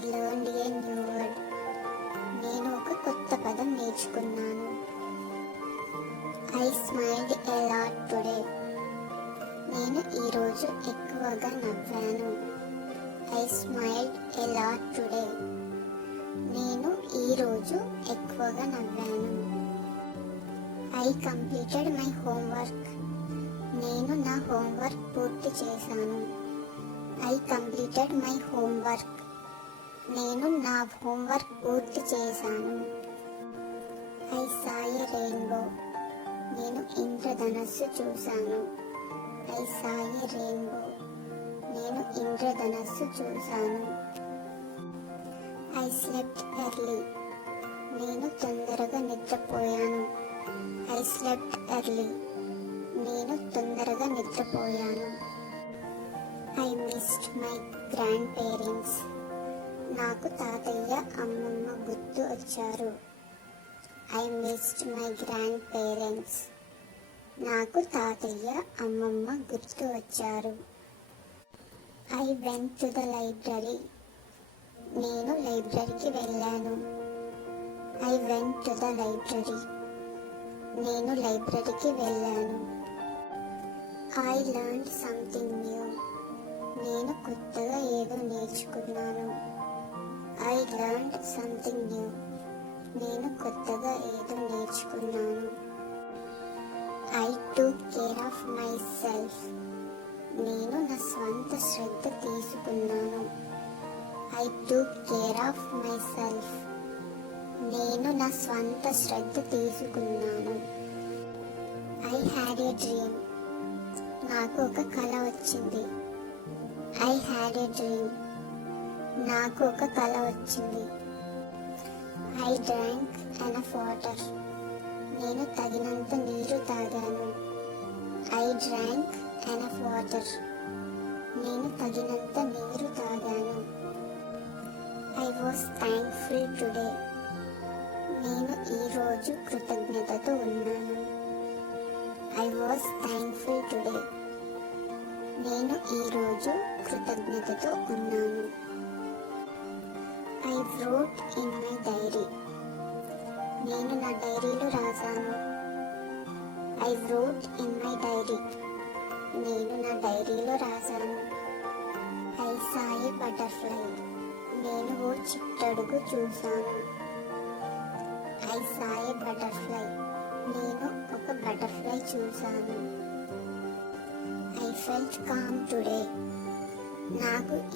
Learned a new word. నేను ఒక కొత్త పదం నేర్చుకున్నాను. I smiled a lot today. నేను ఈరోజు ఎక్కువగా నవ్వాను. I smiled a lot today. నేను ఈరోజు ఎక్కువగా నవ్వాను. I completed my homework. నేను నా హోంవర్క్ పూర్తి చేశాను. I completed my homework. నేను నా హోంవర్క్ పూర్తి చేశాను. I saw a rainbow. నేను ఇంద్రధనస్సు చూశాను. I saw a rainbow. నేను ఇంద్రధనస్సు చూశాను. I slept early. నేను తొందరగా నిద్రపోయాను. I slept early. నేను తొందరగా నిద్రపోయాను. I missed my grand parents. నాకు తాతయ్య అమ్మమ్మ గుర్తు వచ్చారు. I missed my grand parents. నాకు తాతయ్య అమ్మమ్మ గుర్తు వచ్చారు. I went to the library. నేను లైబ్రరీకి వెళ్ళాను. I went to the library. నేను లైబ్రరీకి వెళ్ళాను. I learned something new. నేను కొత్తగా ఏదో నేర్చుకున్నాను. I learned something new. నేను కొత్తగా ఏదో నేర్చుకున్నాను. I took care of my self. నేను నా స్వంత శ్రద్ధ తీసుకున్నాను. I took care of my self. నేను నా స్వంత శ్రద్ధ తీసుకున్నాను. I had a dream. నాకు ఒక కల వచ్చింది. I had a dream. నాకు ఒక కల వచ్చింది. I drank enough water. నేను తగినంత నీరు తాగాను. I drank enough water. నేను తగినంత నీరు తాగాను. I was thankful today. నేను ఈరోజు కృతజ్ఞతతో ఉన్నాను. I was thankful today. నేను ఈరోజు కృతజ్ఞతతో ఉన్నాను. I wrote in my diary. నేను నా డైరీలో రాశాను. I wrote in my diary. నేను నా డైరీలో రాశాను. I saw a butterfly. నేను ఓ చిట్టడుగు చూశాను. I saw a butterfly. నేను ఒక బటర్ఫ్లై చూశాను. I felt calm today. నాకు